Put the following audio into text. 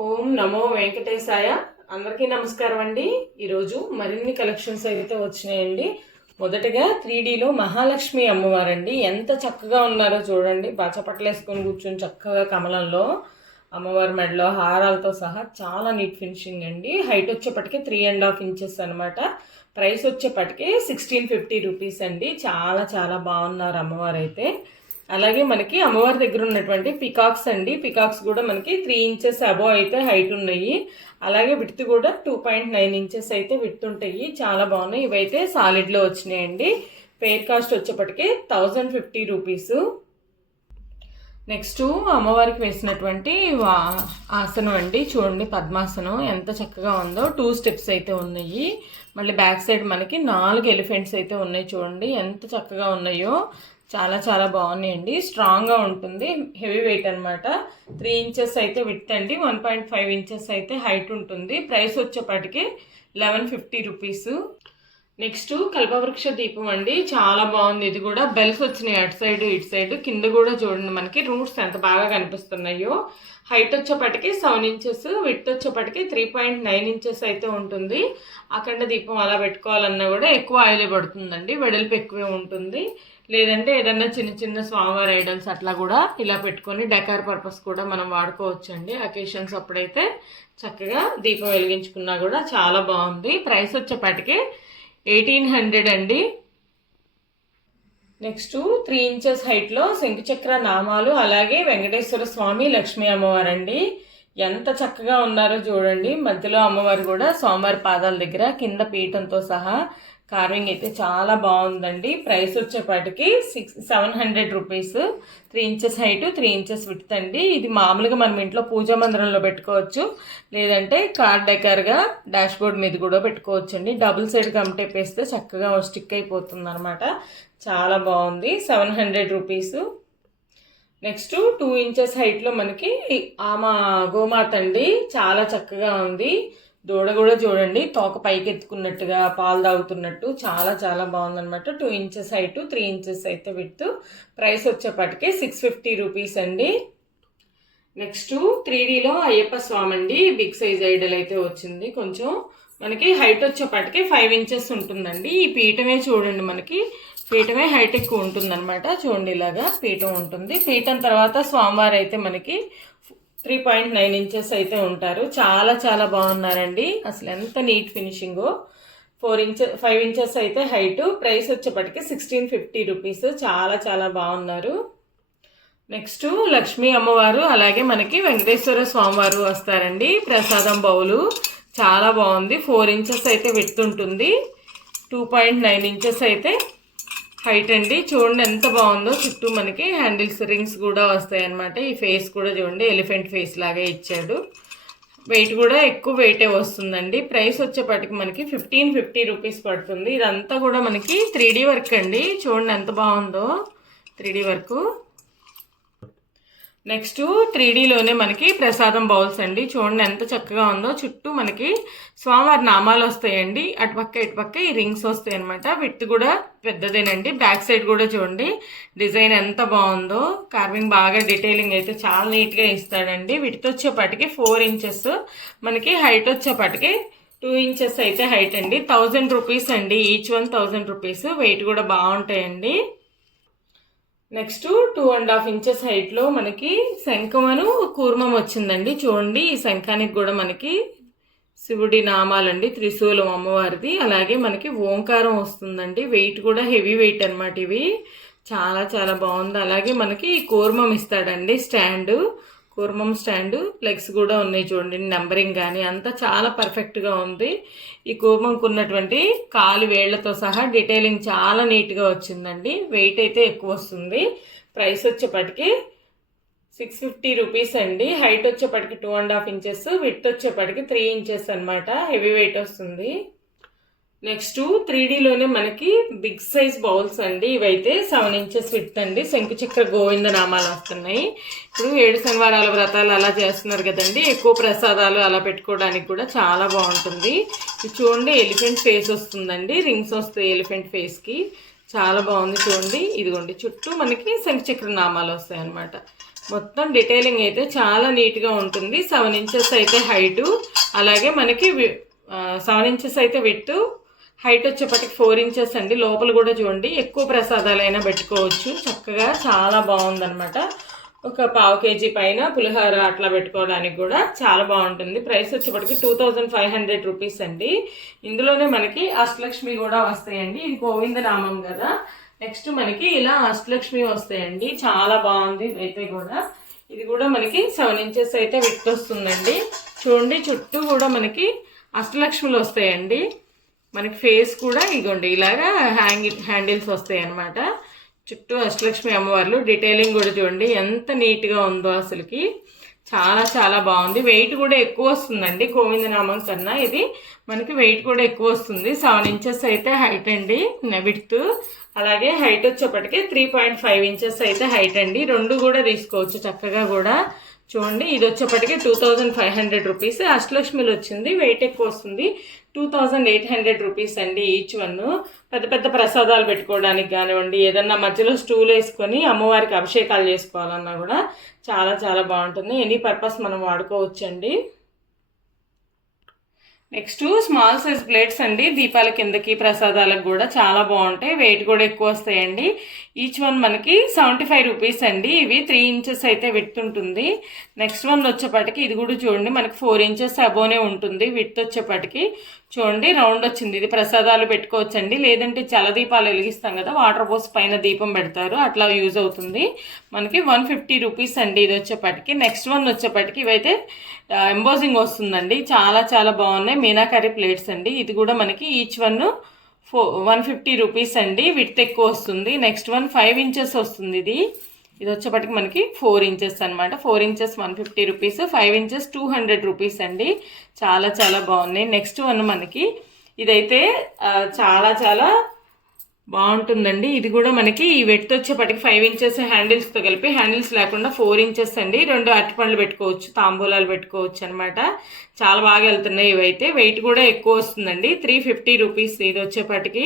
ఓం నమో వెంకటేశాయ. అందరికీ నమస్కారం అండి. ఈరోజు మరిన్ని కలెక్షన్స్ అయితే వచ్చినాయండి. మొదటగా 3Dలో మహాలక్ష్మి అమ్మవారండి. ఎంత చక్కగా ఉన్నారో చూడండి. పచ్చపట్టలు వేసుకొని కూర్చొని చక్కగా కమలంలో అమ్మవారి మెడలో హారాలతో సహా చాలా నీట్ ఫినిషింగ్ అండి. హైట్ వచ్చేపటికి 3.5 ఇంచెస్ అనమాట. ప్రైస్ వచ్చేపటికి 1650 రూపీస్ అండి. చాలా చాలా బాగున్నారు అమ్మవారు అయితే. అలాగే మనకి అమ్మవారి దగ్గర ఉన్నటువంటి పికాక్స్ అండి. పికాక్స్ కూడా మనకి 3 ఇంచెస్ అబోవ్ అయితే హైట్ ఉన్నాయి. అలాగే విడ్త్ కూడా 2.9 ఇంచెస్ అయితే విడ్త్ ఉంటాయి. చాలా బాగున్నాయి. ఇవైతే సాలిడ్లో వచ్చినాయండి. పేర్ కాస్ట్ వచ్చేప్పటికి 1050 రూపీస్. నెక్స్ట్ అమ్మవారికి వేసినటువంటి ఆసనం అండి. చూడండి, పద్మాసనం ఎంత చక్కగా ఉందో. 2 స్టెప్స్ అయితే ఉన్నాయి. మళ్ళీ బ్యాక్ సైడ్ మనకి 4 ఎలిఫెంట్స్ అయితే ఉన్నాయి. చూడండి ఎంత చక్కగా ఉన్నాయో. చాలా చాలా బాగున్నాయండి. స్ట్రాంగ్గా ఉంటుంది. హెవీ వెయిట్ అనమాట. 3 ఇంచెస్ అయితే విడ్త్ అండి. 1.5 ఇంచెస్ అయితే హైట్ ఉంటుంది. ప్రైస్ వచ్చేప్పటికి 1150 రూపీస్. నెక్స్ట్ కల్పవృక్ష దీపం అండి. చాలా బాగుంది. ఇది కూడా బెల్స్ వచ్చినాయి అటు సైడ్ ఇటు సైడ్. కింద కూడా చూడండి మనకి రూట్స్ ఎంత బాగా కనిపిస్తున్నాయో. హైట్ వచ్చేప్పటికి 7 ఇంచెస్, విడ్త్ వచ్చేప్పటికి 3.9 ఇంచెస్ అయితే ఉంటుంది. అఖండ దీపం అలా పెట్టుకోవాలన్నా కూడా ఎక్కువ ఆయిలే పడుతుందండి. వెడల్పు ఎక్కువే ఉంటుంది. లేదంటే ఏదన్నా చిన్న చిన్న స్వామివారి ఐడల్స్ అట్లా కూడా ఇలా పెట్టుకొని డెకార్ పర్పస్ కూడా మనం వాడుకోవచ్చండి. అకేషన్స్ అప్పుడైతే చక్కగా దీపం వెలిగించుకున్నా కూడా చాలా బాగుంది. ప్రైస్ వచ్చేప్పటికి 1800 అండి. నెక్స్ట్ 3 ఇంచెస్ హైట్లో శంకుచక్ర నామాలు, అలాగే వెంకటేశ్వర స్వామి, లక్ష్మీ అమ్మవారండి. ఎంత చక్కగా ఉన్నారో చూడండి. మధ్యలో అమ్మవారు కూడా స్వామివారి పాదాల దగ్గర కింద పీఠంతో సహా కార్వింగ్ అయితే చాలా బాగుందండి. ప్రైస్ వచ్చేపాటికి 700 rupees. 3 inches height, 3 inches width అండి. ఇది మామూలుగా మనం ఇంట్లో పూజా మందిరంలో పెట్టుకోవచ్చు. లేదంటే కార్ డెకర్గా డాష్ బోర్డ్ మీద కూడా పెట్టుకోవచ్చు అండి. డబుల్ సైడ్ గమ్ టేప్ వేస్తే చక్కగా స్టిక్ అయిపోతుంది అనమాట. చాలా బాగుంది. 700 రూపీస్. నెక్స్ట్ 2 ఇంచెస్ హైట్లో మనకి గోమాత అండి. చాలా చక్కగా ఉంది. దూడ కూడా చూడండి, తోక పైకి ఎత్తుకున్నట్టుగా పాలు తాగుతున్నట్టు చాలా చాలా బాగుందనమాట. 2 ఇంచెస్ హైట్, 3 ఇంచెస్ అయితే విడ్త్. ప్రైస్ వచ్చేప్పటికి 650 రూపీస్ అండి. నెక్స్ట్ 3Dలో అయ్యప్ప స్వామి అండి. బిగ్ సైజ్ ఐడల్ అయితే వచ్చింది. కొంచెం మనకి హైట్ వచ్చేప్పటికి 5 ఇంచెస్ ఉంటుందండి. ఈ పీఠమే చూడండి, మనకి పీఠమే హైట్ ఎక్కువ ఉంటుంది అనమాట. చూడండి, ఇలాగా పీఠం ఉంటుంది. పీఠం తర్వాత స్వామివారు అయితే మనకి 3.9 ఇంచెస్ అయితే ఉంటారు. చాలా చాలా బాగున్నారండి. అసలు ఎంత నీట్ ఫినిషింగో. 5 ఇంచెస్ అయితే హైట్. ప్రైస్ వచ్చేప్పటికి 1650 రూపీస్. చాలా చాలా బాగున్నారు. నెక్స్ట్ లక్ష్మీ అమ్మవారు, అలాగే మనకి వెంకటేశ్వర స్వామివారు వస్తారండి. ప్రసాదం బౌలు చాలా బాగుంది. 4 ఇంచెస్ అయితే విడ్త్ ఉంటుంది. 2.9 ఇంచెస్ అయితే హైట్ అండి. చూడండి ఎంత బాగుందో. చుట్టూ మనకి హ్యాండిల్స్, రింగ్స్ కూడా వస్తాయి అన్నమాట. ఈ ఫేస్ కూడా చూడండి, ఎలిఫెంట్ ఫేస్ లాగా ఇచ్చాడు. వెయిట్ కూడా ఎక్కువ వెయిటే వస్తుందండి. ప్రైస్ వచ్చేప్పటికి మనకి 1550 రూపీస్ పడుతుంది. ఇదంతా కూడా మనకి 3D వర్క్ అండి. చూడండి ఎంత బాగుందో 3D వర్క్. నెక్స్ట్ 3Dలోనే మనకి ప్రసాదం బౌల్స్ అండి. చూడండి ఎంత చక్కగా ఉందో. చుట్టూ మనకి స్వామివారి నామాలు వస్తాయండి. అటుపక్క ఇటుపక్క ఈ రింగ్స్ వస్తాయి అనమాట. విడ్త్ కూడా పెద్దదేనండి. బ్యాక్ సైడ్ కూడా చూడండి డిజైన్ ఎంత బాగుందో. కార్వింగ్ బాగా డీటెయిలింగ్ అయితే చాలా నీట్గా ఇస్తాడండి. విడ్త్ వచ్చేపటికి 4 ఇంచెస్, మనకి హైట్ వచ్చేపటికి 2 ఇంచెస్ అయితే హైట్ అండి. 1000 రూపీస్ అండి. Each 1000 rupees. వెయిట్ కూడా బాగుంటాయండి. నెక్స్ట్ 2.5 ఇంచెస్ హైట్లో మనకి శంఖమను కూర్మం వచ్చిందండి. చూడండి, ఈ శంఖానికి కూడా మనకి శివుడి నామాలండి. త్రిశూలం అమ్మవారిది. అలాగే మనకి ఓంకారం వస్తుందండి. వెయిట్ కూడా హెవీ వెయిట్ అనమాట. ఇవి చాలా చాలా బాగుంది. అలాగే మనకి కూర్మం ఇస్తాడండి. కూర్మం స్టాండ్, లెగ్స్ కూడా ఉన్నాయి చూడండి. నెంబరింగ్ కానీ అంతా చాలా పర్ఫెక్ట్గా ఉంది. ఈ కూర్మంకు ఉన్నటువంటి కాలి వేళ్లతో సహా డీటెయిలింగ్ చాలా నీట్గా వచ్చిందండి. వెయిట్ అయితే ఎక్కువ వస్తుంది. ప్రైస్ వచ్చేప్పటికి 650 రూపీస్ అండి. హైట్ వచ్చేప్పటికి 2.5 ఇంచెస్, విడ్త్ వచ్చేప్పటికి 3 ఇంచెస్ అనమాట. హెవీ వెయిట్ వస్తుంది. నెక్స్ట్ 3Dలోనే మనకి బిగ్ సైజ్ బౌల్స్ అండి. ఇవైతే 7 ఇంచెస్ విడ్త్ అండి. శంకుచక్ర గోవింద నామాలు వస్తున్నాయి. ఇప్పుడు 7 శనివారాల వ్రతాలు అలా చేస్తున్నారు కదండి. ఎక్కువ ప్రసాదాలు అలా పెట్టుకోవడానికి కూడా చాలా బాగుంటుంది. ఇది చూడండి, ఎలిఫెంట్ ఫేస్ వస్తుందండి. రింగ్స్ వస్తాయి ఎలిఫెంట్ ఫేస్కి. చాలా బాగుంది చూడండి. ఇదిగోండి, చుట్టూ మనకి శంకుచక్ర నామాలు వస్తాయి అనమాట. మొత్తం డీటెయిలింగ్ అయితే చాలా నీట్గా ఉంటుంది. 7 ఇంచెస్ అయితే హైటు, అలాగే మనకి 7 ఇంచెస్ అయితే విడ్త్, హైట్ వచ్చేప్పటికి 4 ఇంచెస్ అండి. లోపల కూడా చూడండి, ఎక్కువ ప్రసాదాలైనా పెట్టుకోవచ్చు చక్కగా, చాలా బాగుందనమాట. ఒక 1/2 kg పైన పులిహోర అట్లా పెట్టుకోవడానికి కూడా చాలా బాగుంటుంది. ప్రైస్ వచ్చేప్పటికి 2500 రూపీస్ అండి. ఇందులోనే మనకి అష్టలక్ష్మి కూడా వస్తాయండి. ఇది గోవిందనామం కదా. నెక్స్ట్ మనకి ఇలా అష్టలక్ష్మి వస్తాయండి, చాలా బాగుంది అయితే కూడా. ఇది కూడా మనకి 7 ఇంచెస్ అయితే విడ్త్ వస్తుందండి. చూడండి, చుట్టూ కూడా మనకి అష్టలక్ష్మిలు వస్తాయండి. మనకి ఫేస్ కూడా ఇగోండి ఇలాగా హ్యాండిల్స్ వస్తాయి అన్నమాట. చుట్టూ అష్టలక్ష్మి అమ్మవార్లు. డీటెయిలింగ్ కూడా చూడండి ఎంత నీట్గా ఉందో అసలుకి, చాలా చాలా బాగుంది. వెయిట్ కూడా ఎక్కువ వస్తుందండి గోవిందనామం కన్నా. ఇది మనకి వెయిట్ కూడా ఎక్కువ వస్తుంది. 7 ఇంచెస్ అయితే హైట్ అండి విడ్త్, అలాగే హైట్ వచ్చేప్పటికి 3.5 ఇంచెస్ అయితే హైట్ అండి. రెండు కూడా తీసుకోవచ్చు చక్కగా కూడా. చూడండి, ఇది వచ్చేప్పటికి 2500 రూపీస్. అష్టలక్ష్మిలు వచ్చింది, వెయిట్ ఎక్కువ వస్తుంది. 2800 రూపీస్ అండి ఈచ్ వన్. పెద్ద పెద్ద ప్రసాదాలు పెట్టుకోవడానికి కానివ్వండి, ఏదన్నా మధ్యలో స్టూల్ వేసుకొని అమ్మవారికి అభిషేకాలు చేసుకోవాలన్నా కూడా చాలా చాలా బాగుంటుంది. ఎనీ పర్పస్ మనం వాడుకోవచ్చండి. నెక్స్ట్ స్మాల్ సైజ్ ప్లేట్స్ అండి, దీపాల కిందకి ప్రసాదాలకు కూడా చాలా బాగుంటాయి. వెయిట్ కూడా ఎక్కువ వస్తాయండి. ఈచ్ వన్ మనకి 75 రూపీస్ అండి. ఇవి 3 ఇంచెస్ అయితే విడ్త్ ఉంటుంది. నెక్స్ట్ వన్ వచ్చేప్పటికి ఇది కూడా చూడండి, మనకి 4 ఇంచెస్ అబోనే ఉంటుంది విడ్త్ వచ్చేప్పటికి. చూడండి, రౌండ్ వచ్చింది. ఇది ప్రసాదాలు పెట్టుకోవచ్చండి, లేదంటే జలదీపాలు వెలిగిస్తాం కదా, వాటర్ పోసి పైన దీపం పెడతారు, అట్లా యూజ్ అవుతుంది. మనకి 150 రూపీస్ అండి ఇది వచ్చేప్పటికి. నెక్స్ట్ వన్ వచ్చేప్పటికి ఇవైతే ఎంబోజింగ్ వస్తుందండి, చాలా చాలా బాగున్నాయి. మీనాకరీ ప్లేట్స్ అండి. ఇది కూడా మనకి ఈచ్ వన్ 150 రూపీస్ అండి. విడ్త్ ఎక్కువ వస్తుంది. నెక్స్ట్ వన్ 5 ఇంచెస్ వస్తుంది. ఇది వచ్చేప్పటికి మనకి 4 ఇంచెస్ అనమాట. 4 ఇంచెస్ 150 రూపీస్, 5 ఇంచెస్ 200 రూపీస్ అండి. చాలా చాలా బాగున్నాయి. నెక్స్ట్ వన్ మనకి ఇదైతే చాలా చాలా బాగుంటుందండి. ఇది కూడా మనకి ఈ వెట్ వచ్చేప్పటికి 5 ఇంచెస్ హ్యాండిల్స్తో కలిపి, హ్యాండిల్స్ లేకుండా 4 ఇంచెస్ అండి. 2 అరటిపండ్లు పెట్టుకోవచ్చు, తాంబూలాలు పెట్టుకోవచ్చు అనమాట. చాలా బాగా వెళ్తున్నాయి ఇవైతే. వెయిట్ కూడా ఎక్కువ వస్తుందండి. 350 రూపీస్ ఇది వచ్చేప్పటికి.